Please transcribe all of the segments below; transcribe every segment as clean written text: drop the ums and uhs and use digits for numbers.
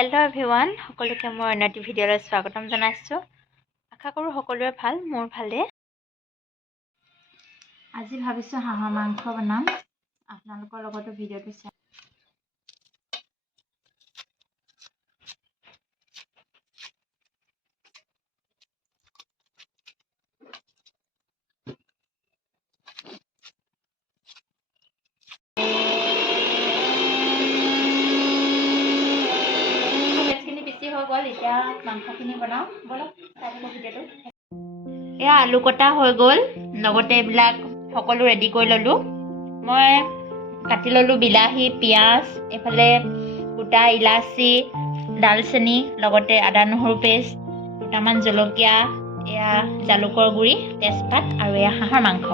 Hello' everyone, সকলোকে মই অন্য এটি ভিডিঅ'লৈ স্বাগতম জনাইছোঁ। আশা কৰোঁ সকলোৰে ভাল, মোৰ ভালে। আজি ভাবিছোঁ হাঁহৰ মাংস বনাম, আপোনালোকৰ লগতো ভিডিঅ'টো শ্বেয়াৰ। গেছখিনি বেছি হৈ গ'ল, এতিয়া মাংসখিনি বনাওঁ। বলক চাই থাকক ভিডিঅ'টো। এয়া আলু কটা হৈ গ'ল, লগতে এইবিলাক সকলো ৰেডি কৰি ল'লোঁ। মই কাটি ল'লোঁ বিলাহী, পিঁয়াজ, এইফালে গোটা ইলাচি, ডালচেনি, লগতে আদা নহৰু পেষ্ট, দুটামান জলকীয়া, এয়া জালুকৰ গুড়ি, তেজপাত আৰু এয়া হাঁহৰ মাংস।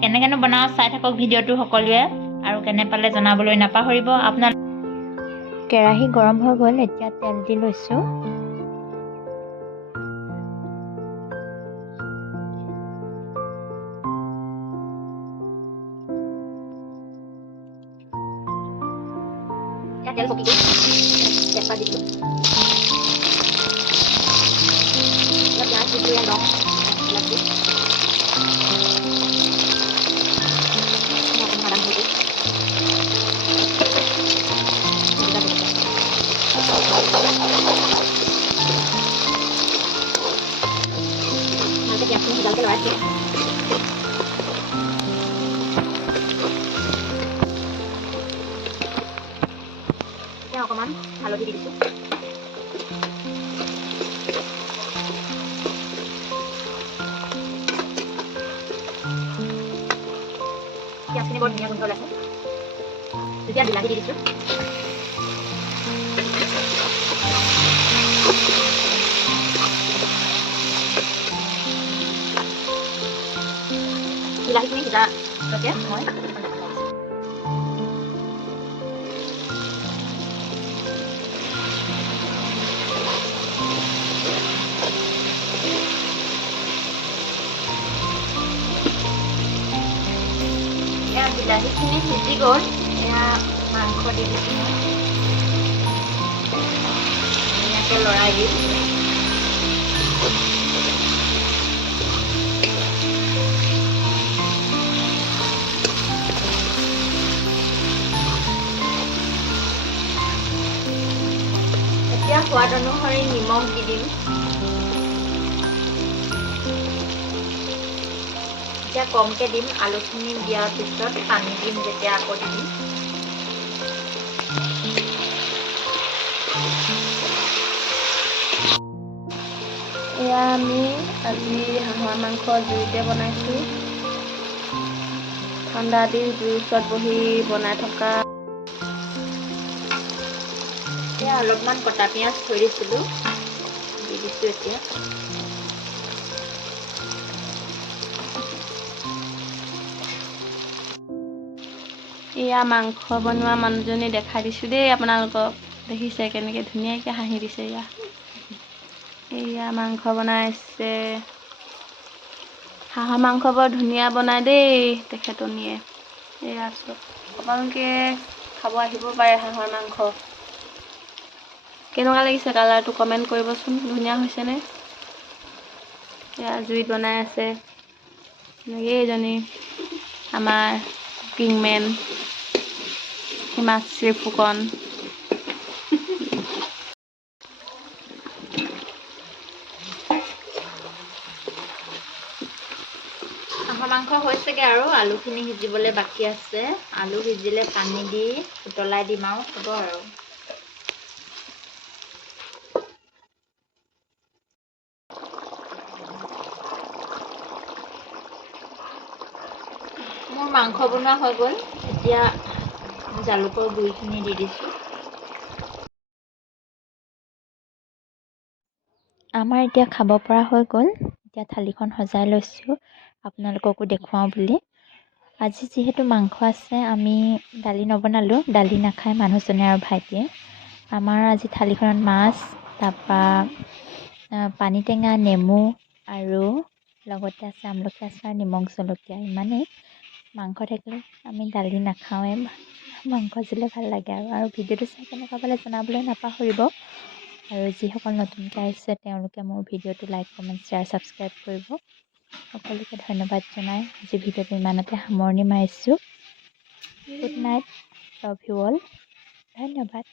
কেনেকৈনো বনাওঁ চাই থাকক ভিডিঅ'টো সকলোৱে, আৰু কেনে পালে জনাবলৈ নাপাহৰিব। আপোনাৰ কেৰাহী গৰম হৈ গ'ল, এতিয়া তেল দি লৈছোঁ। তেল পকি গ'ল, তেজপাত দি দিলোঁ। পিঁয়াজ দিলোঁ, লং, ইলাচি, আদা নহৰু পেষ্ট, ভালকৈ পিঁয়াজখিনি সিজালকৈ লৰাই দিলোঁ। এতিয়া অকণমান হালধি দি দিছোঁ। পিঁয়াজখিনি বৰ ধুনীয়া গোন্ধ ওলাইছে। এতিয়া বিলাহী দি দিছোঁ। বিলাহীখিনি সিজালৈকে মই বিলাহীখিনি সিজি গ'ল, এয়া মাংস দি দিছোঁ মই। ধুনীয়াকৈ লৰাই দিম। এতিয়া সোৱাদ অনুসৰি নিমখ দি দিম। এতিয়া কমকৈ দিম, আলুখিনি দিয়াৰ পিছত পানী দিম, যেতিয়া আকৌ দি দিম। এয়া আমি আজি হাঁহৰ মাংস জুইতে বনাইছোঁ। ঠাণ্ডা দি জুইৰ ওচৰত বহি বনাই থকা। এয়া অলপমান কটা পিঁয়াজ থৈ দিছিলোঁ, দি দিছোঁ এতিয়া। এয়া মাংস বনোৱা মানুহজনী দেখাই দিছোঁ দেই আপোনালোকক। দেখিছে কেনেকৈ ধুনীয়াকৈ হাঁহি দিছে। এয়া মাংস বনাইছে। হাঁহৰ মাংস বৰ ধুনীয়া বনাই দেই তেখেতনীয়ে। এয়া চব আপোনালোকে খাব আহিব পাৰে হাঁহৰ মাংস। কেনেকুৱা লাগিছে কালাৰটো কমেণ্ট কৰিবচোন, ধুনীয়া হৈছেনে? এয়া জুইত বনাই আছে এনেকৈ এজনী আমাৰ কিংমেন হিমাশ্ৰী ফুকন। হাঁহৰ মাংস হৈছেগৈ আৰু আলুখিনি সিজিবলৈ বাকী আছে। আলু সিজিলে পানী দি উতলাই দিম আৰু হ'ব আৰু। মোৰ মাংস বনোৱা হৈ গ'ল, এতিয়া জালুকৰ গুড়িখিনি দি দিছোঁ। আমাৰ এতিয়া খাব পৰা হৈ গ'ল। এতিয়া থালিখন সজাই লৈছোঁ আপোনালোককো দেখুৱাওঁ বুলি। আজি যিহেতু মাংস আছে, আমি দালি নবনালোঁ, দালি নাখায় মানুহজনে আৰু ভাইটিয়ে। আমাৰ আজি থালিখনত মাছ, তাৰপৰা পানী টেঙা, নেমু আৰু লগতে আছে আমলখি আচাৰ, নিমখ জলকীয়া, ইমানেই। মাংস থাকিলে আমি দালি নাখাওঁৱে, মাংস জিলে ভাল লাগে আৰু ভিডিঅ'টো চাই কেনেকুৱা পালে জনাবলৈ নাপাহৰিব আৰু যিসকল নতুনকৈ আহিছে তেওঁলোকে মোৰ ভিডিঅ'টো লাইক কমেণ্ট শ্বেয়াৰ ছাবস্ক্ৰাইব কৰিব সকলোকে ধন্যবাদ জনাই আজি ভিডিঅ'টো ইমানতে সামৰণি মাৰিছোঁ good night love you all ধন্যবাদ